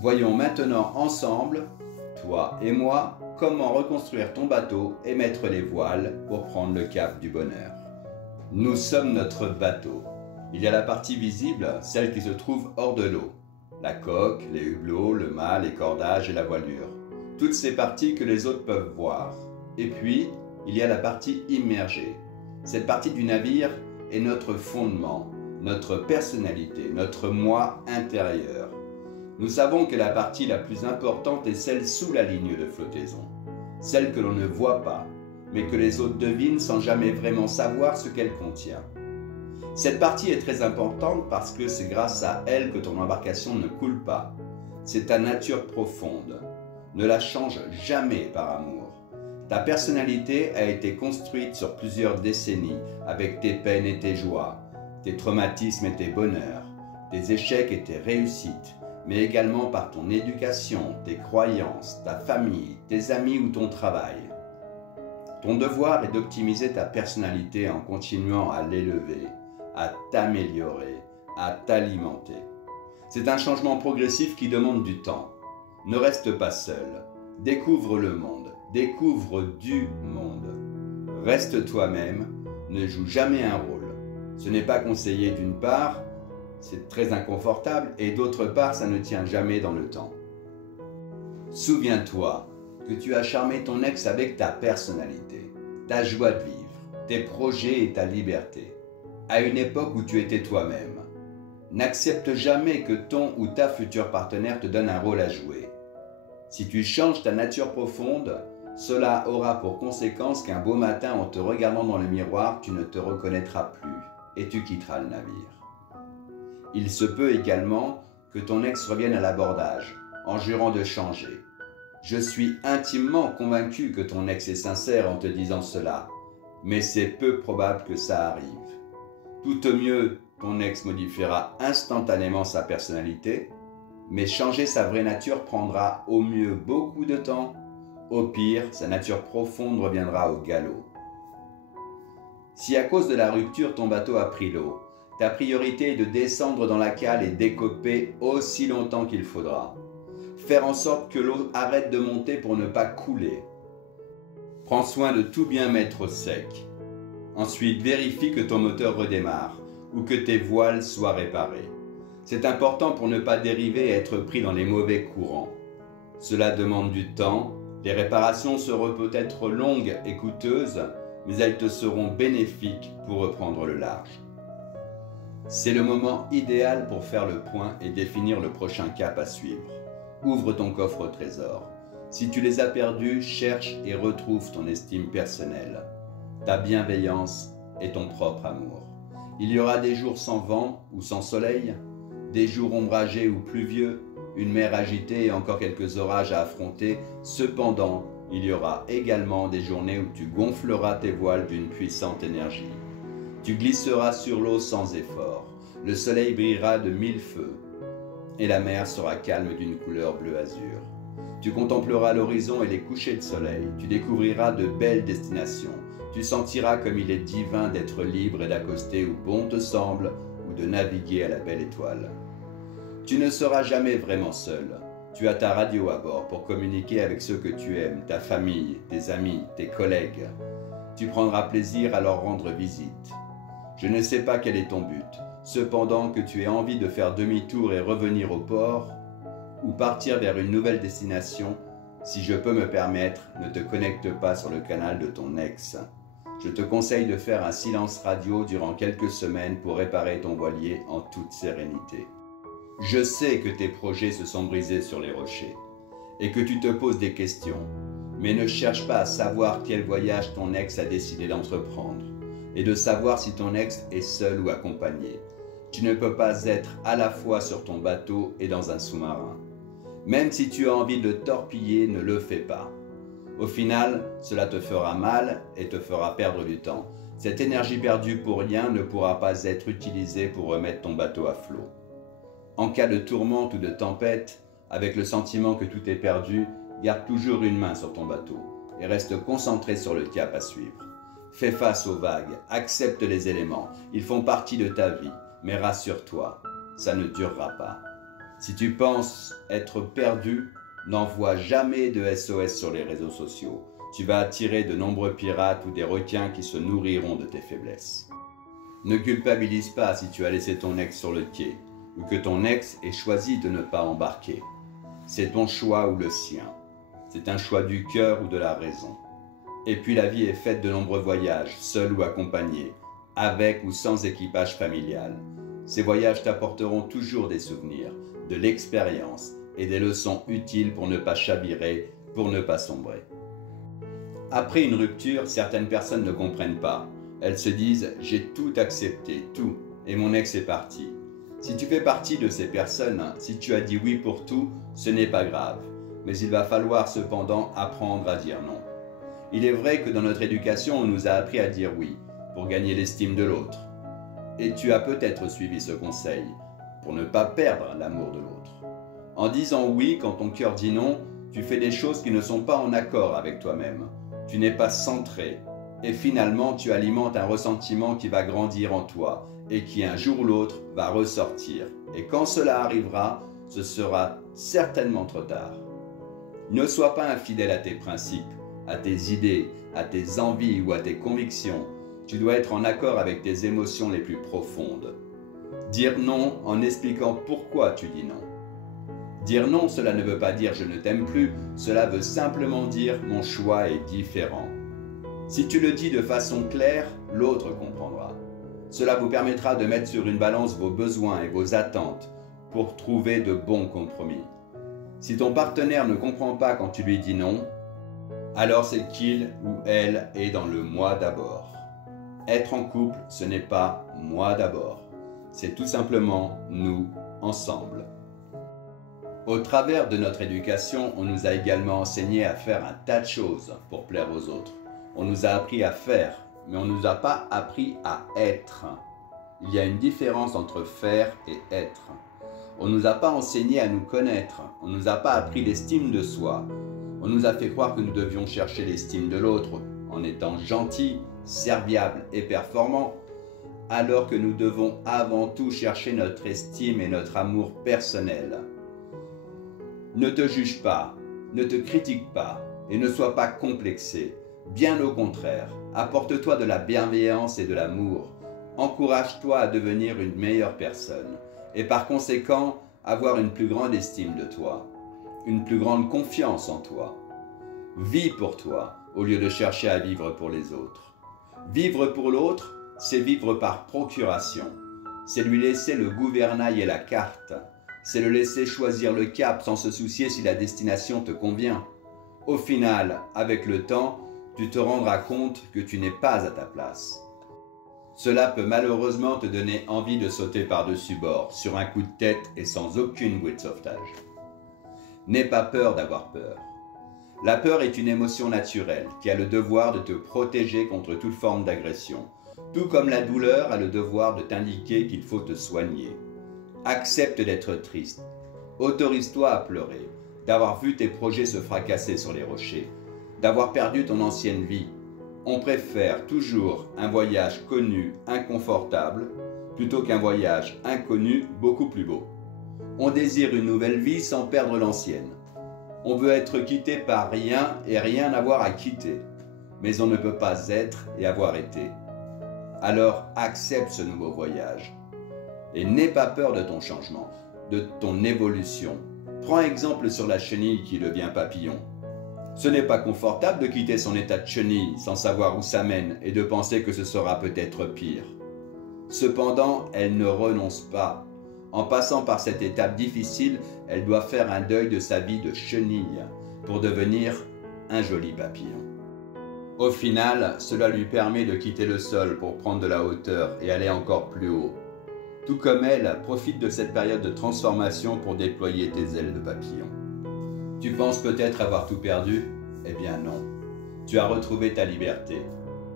Voyons maintenant ensemble, toi et moi, comment reconstruire ton bateau et mettre les voiles pour prendre le cap du bonheur. Nous sommes notre bateau. Il y a la partie visible, celle qui se trouve hors de l'eau. La coque, les hublots, le mât, les cordages et la voilure. Toutes ces parties que les autres peuvent voir. Et puis, il y a la partie immergée. Cette partie du navire est notre fondement, notre personnalité, notre moi intérieur. Nous savons que la partie la plus importante est celle sous la ligne de flottaison. Celle que l'on ne voit pas, mais que les autres devinent sans jamais vraiment savoir ce qu'elle contient. Cette partie est très importante parce que c'est grâce à elle que ton embarcation ne coule pas. C'est ta nature profonde. Ne la change jamais par amour. Ta personnalité a été construite sur plusieurs décennies avec tes peines et tes joies, tes traumatismes et tes bonheurs, tes échecs et tes réussites, mais également par ton éducation, tes croyances, ta famille, tes amis ou ton travail. Ton devoir est d'optimiser ta personnalité en continuant à l'élever, à t'améliorer, à t'alimenter. C'est un changement progressif qui demande du temps. Ne reste pas seul. Découvre le monde. Découvre du monde. Reste toi-même. Ne joue jamais un rôle. Ce n'est pas conseillé d'une part, c'est très inconfortable, et d'autre part, ça ne tient jamais dans le temps. Souviens-toi que tu as charmé ton ex avec ta personnalité, ta joie de vivre, tes projets et ta liberté, à une époque où tu étais toi-même. N'accepte jamais que ton ou ta future partenaire te donne un rôle à jouer. Si tu changes ta nature profonde, cela aura pour conséquence qu'un beau matin, en te regardant dans le miroir, tu ne te reconnaîtras plus et tu quitteras le navire. Il se peut également que ton ex revienne à l'abordage, en jurant de changer. Je suis intimement convaincu que ton ex est sincère en te disant cela, mais c'est peu probable que ça arrive. Tout au mieux, ton ex modifiera instantanément sa personnalité, mais changer sa vraie nature prendra au mieux beaucoup de temps. Au pire, sa nature profonde reviendra au galop. Si à cause de la rupture, ton bateau a pris l'eau, ta priorité est de descendre dans la cale et d'écoper aussi longtemps qu'il faudra. Faire en sorte que l'eau arrête de monter pour ne pas couler. Prends soin de tout bien mettre au sec. Ensuite, vérifie que ton moteur redémarre ou que tes voiles soient réparées. C'est important pour ne pas dériver et être pris dans les mauvais courants. Cela demande du temps. Les réparations seront peut-être longues et coûteuses, mais elles te seront bénéfiques pour reprendre le large. C'est le moment idéal pour faire le point et définir le prochain cap à suivre. Ouvre ton coffre au trésor. Si tu les as perdus, cherche et retrouve ton estime personnelle, ta bienveillance et ton propre amour. Il y aura des jours sans vent ou sans soleil, des jours ombragés ou pluvieux, une mer agitée et encore quelques orages à affronter. Cependant, il y aura également des journées où tu gonfleras tes voiles d'une puissante énergie. Tu glisseras sur l'eau sans effort, le soleil brillera de mille feux, et la mer sera calme d'une couleur bleu azur. Tu contempleras l'horizon et les couchers de soleil, tu découvriras de belles destinations, tu sentiras comme il est divin d'être libre et d'accoster où bon te semble, ou de naviguer à la belle étoile. Tu ne seras jamais vraiment seul. Tu as ta radio à bord pour communiquer avec ceux que tu aimes, ta famille, tes amis, tes collègues. Tu prendras plaisir à leur rendre visite. Je ne sais pas quel est ton but, cependant que tu aies envie de faire demi-tour et revenir au port, ou partir vers une nouvelle destination, si je peux me permettre, ne te connecte pas sur le canal de ton ex. Je te conseille de faire un silence radio durant quelques semaines pour réparer ton voilier en toute sérénité. Je sais que tes projets se sont brisés sur les rochers et que tu te poses des questions, mais ne cherche pas à savoir quel voyage ton ex a décidé d'entreprendre et de savoir si ton ex est seul ou accompagné. Tu ne peux pas être à la fois sur ton bateau et dans un sous-marin. Même si tu as envie de le torpiller, ne le fais pas. Au final, cela te fera mal et te fera perdre du temps. Cette énergie perdue pour rien ne pourra pas être utilisée pour remettre ton bateau à flot. En cas de tourmente ou de tempête, avec le sentiment que tout est perdu, garde toujours une main sur ton bateau et reste concentré sur le cap à suivre. Fais face aux vagues, accepte les éléments, ils font partie de ta vie, mais rassure-toi, ça ne durera pas. Si tu penses être perdu, n'envoie jamais de SOS sur les réseaux sociaux. Tu vas attirer de nombreux pirates ou des requins qui se nourriront de tes faiblesses. Ne culpabilise pas si tu as laissé ton ex sur le quai ou que ton ex ait choisi de ne pas embarquer. C'est ton choix ou le sien. C'est un choix du cœur ou de la raison. Et puis la vie est faite de nombreux voyages, seuls ou accompagnés, avec ou sans équipage familial. Ces voyages t'apporteront toujours des souvenirs, de l'expérience et des leçons utiles pour ne pas chavirer, pour ne pas sombrer. Après une rupture, certaines personnes ne comprennent pas. Elles se disent « j'ai tout accepté, tout, et mon ex est parti ». Si tu fais partie de ces personnes, si tu as dit oui pour tout, ce n'est pas grave. Mais il va falloir cependant apprendre à dire non. Il est vrai que dans notre éducation, on nous a appris à dire oui, pour gagner l'estime de l'autre. Et tu as peut-être suivi ce conseil, pour ne pas perdre l'amour de l'autre. En disant oui quand ton cœur dit non, tu fais des choses qui ne sont pas en accord avec toi-même. Tu n'es pas centré. Et finalement, tu alimentes un ressentiment qui va grandir en toi et qui un jour ou l'autre va ressortir. Et quand cela arrivera, ce sera certainement trop tard. Ne sois pas infidèle à tes principes, à tes idées, à tes envies ou à tes convictions. Tu dois être en accord avec tes émotions les plus profondes. Dire non en expliquant pourquoi tu dis non. Dire non, cela ne veut pas dire je ne t'aime plus, cela veut simplement dire mon choix est différent. Si tu le dis de façon claire, l'autre comprendra. Cela vous permettra de mettre sur une balance vos besoins et vos attentes pour trouver de bons compromis. Si ton partenaire ne comprend pas quand tu lui dis non, alors c'est qu'il ou elle est dans le moi d'abord. Être en couple, ce n'est pas moi d'abord. C'est tout simplement nous ensemble. Au travers de notre éducation, on nous a également enseigné à faire un tas de choses pour plaire aux autres. On nous a appris à faire, mais on ne nous a pas appris à être. Il y a une différence entre faire et être. On ne nous a pas enseigné à nous connaître. On ne nous a pas appris l'estime de soi. On nous a fait croire que nous devions chercher l'estime de l'autre en étant gentils, serviables et performants, alors que nous devons avant tout chercher notre estime et notre amour personnel. Ne te juge pas, ne te critique pas et ne sois pas complexé. Bien au contraire, apporte-toi de la bienveillance et de l'amour. Encourage-toi à devenir une meilleure personne et par conséquent avoir une plus grande estime de toi, une plus grande confiance en toi. Vis pour toi au lieu de chercher à vivre pour les autres. Vivre pour l'autre, c'est vivre par procuration. C'est lui laisser le gouvernail et la carte. C'est le laisser choisir le cap sans se soucier si la destination te convient. Au final, avec le temps, tu te rendras compte que tu n'es pas à ta place. Cela peut malheureusement te donner envie de sauter par-dessus bord, sur un coup de tête et sans aucune bouée de sauvetage. N'aie pas peur d'avoir peur. La peur est une émotion naturelle qui a le devoir de te protéger contre toute forme d'agression, tout comme la douleur a le devoir de t'indiquer qu'il faut te soigner. Accepte d'être triste. Autorise-toi à pleurer, d'avoir vu tes projets se fracasser sur les rochers, d'avoir perdu ton ancienne vie. On préfère toujours un voyage connu, inconfortable, plutôt qu'un voyage inconnu, beaucoup plus beau. On désire une nouvelle vie sans perdre l'ancienne. On veut être quitté par rien et rien avoir à quitter. Mais on ne peut pas être et avoir été. Alors accepte ce nouveau voyage. Et n'aie pas peur de ton changement, de ton évolution. Prends exemple sur la chenille qui devient papillon. Ce n'est pas confortable de quitter son état de chenille sans savoir où ça mène et de penser que ce sera peut-être pire. Cependant, elle ne renonce pas. En passant par cette étape difficile, elle doit faire un deuil de sa vie de chenille pour devenir un joli papillon. Au final, cela lui permet de quitter le sol pour prendre de la hauteur et aller encore plus haut. Tout comme elle, profite de cette période de transformation pour déployer tes ailes de papillon. Tu penses peut-être avoir tout perdu? Eh bien non. Tu as retrouvé ta liberté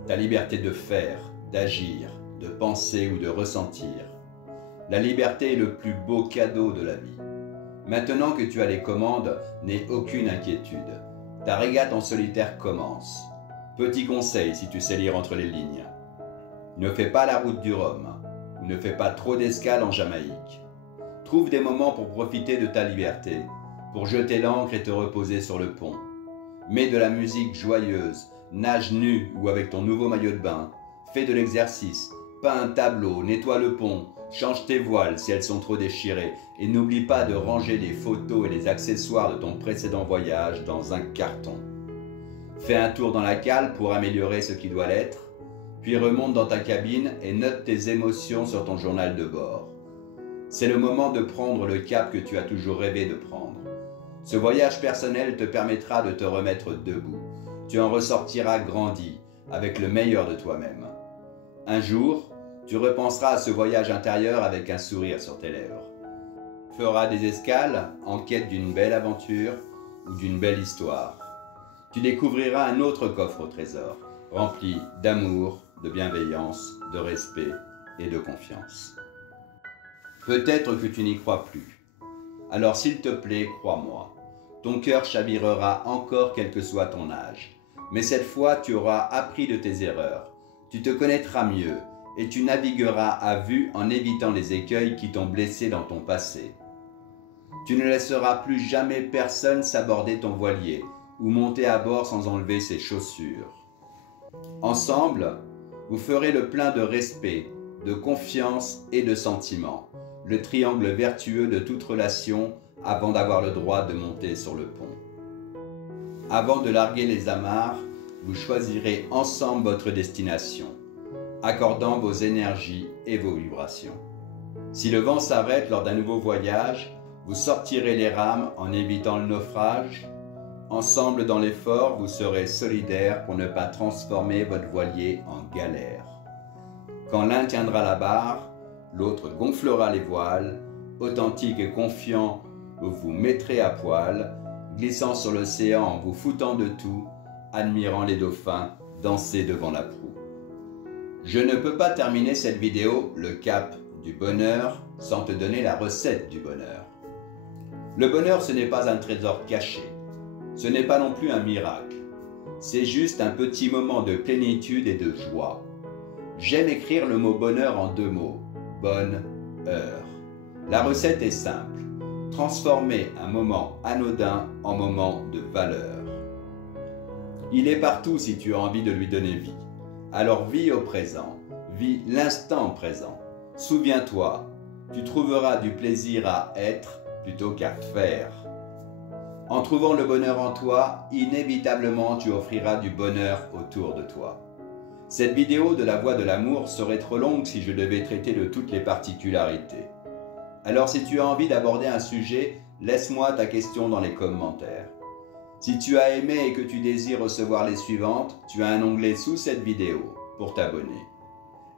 de faire, d'agir, de penser ou de ressentir. La liberté est le plus beau cadeau de la vie. Maintenant que tu as les commandes, n'aie aucune inquiétude. Ta régate en solitaire commence. Petit conseil si tu sais lire entre les lignes. Ne fais pas la route du Rhum, ou ne fais pas trop d'escales en Jamaïque. Trouve des moments pour profiter de ta liberté, pour jeter l'ancre et te reposer sur le pont. Mets de la musique joyeuse, nage nu ou avec ton nouveau maillot de bain, fais de l'exercice, peins un tableau, nettoie le pont, change tes voiles si elles sont trop déchirées et n'oublie pas de ranger les photos et les accessoires de ton précédent voyage dans un carton. Fais un tour dans la cale pour améliorer ce qui doit l'être, puis remonte dans ta cabine et note tes émotions sur ton journal de bord. C'est le moment de prendre le cap que tu as toujours rêvé de prendre. Ce voyage personnel te permettra de te remettre debout. Tu en ressortiras grandi, avec le meilleur de toi-même. Un jour, tu repenseras à ce voyage intérieur avec un sourire sur tes lèvres. Tu feras des escales en quête d'une belle aventure ou d'une belle histoire. Tu découvriras un autre coffre au trésor, rempli d'amour, de bienveillance, de respect et de confiance. Peut-être que tu n'y crois plus. Alors s'il te plaît, crois-moi. Ton cœur chavirera encore quel que soit ton âge. Mais cette fois, tu auras appris de tes erreurs. Tu te connaîtras mieux et tu navigueras à vue en évitant les écueils qui t'ont blessé dans ton passé. Tu ne laisseras plus jamais personne s'aborder ton voilier ou monter à bord sans enlever ses chaussures. Ensemble, vous ferez le plein de respect, de confiance et de sentiments, le triangle vertueux de toute relation avant d'avoir le droit de monter sur le pont. Avant de larguer les amarres, vous choisirez ensemble votre destination, accordant vos énergies et vos vibrations. Si le vent s'arrête lors d'un nouveau voyage, vous sortirez les rames en évitant le naufrage. Ensemble dans l'effort, vous serez solidaires pour ne pas transformer votre voilier en galère. Quand l'un tiendra la barre, l'autre gonflera les voiles. Authentique et confiant, vous vous mettrez à poil, glissant sur l'océan en vous foutant de tout, admirant les dauphins danser devant la proue. Je ne peux pas terminer cette vidéo, le cap du bonheur, sans te donner la recette du bonheur. Le bonheur, ce n'est pas un trésor caché. Ce n'est pas non plus un miracle. C'est juste un petit moment de plénitude et de joie. J'aime écrire le mot bonheur en 2 mots. Bonne heure. La recette est simple. Transformer un moment anodin en moment de valeur. Il est partout si tu as envie de lui donner vie. Alors vis au présent. Vis l'instant présent. Souviens-toi, tu trouveras du plaisir à être plutôt qu'à faire. En trouvant le bonheur en toi, inévitablement tu offriras du bonheur autour de toi. Cette vidéo de la voie de l'amour serait trop longue si je devais traiter de toutes les particularités. Alors si tu as envie d'aborder un sujet, laisse-moi ta question dans les commentaires. Si tu as aimé et que tu désires recevoir les suivantes, tu as un onglet sous cette vidéo pour t'abonner.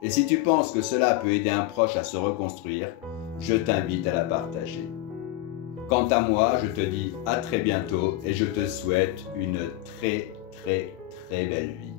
Et si tu penses que cela peut aider un proche à se reconstruire, je t'invite à la partager. Quant à moi, je te dis à très bientôt et je te souhaite une très belle vie.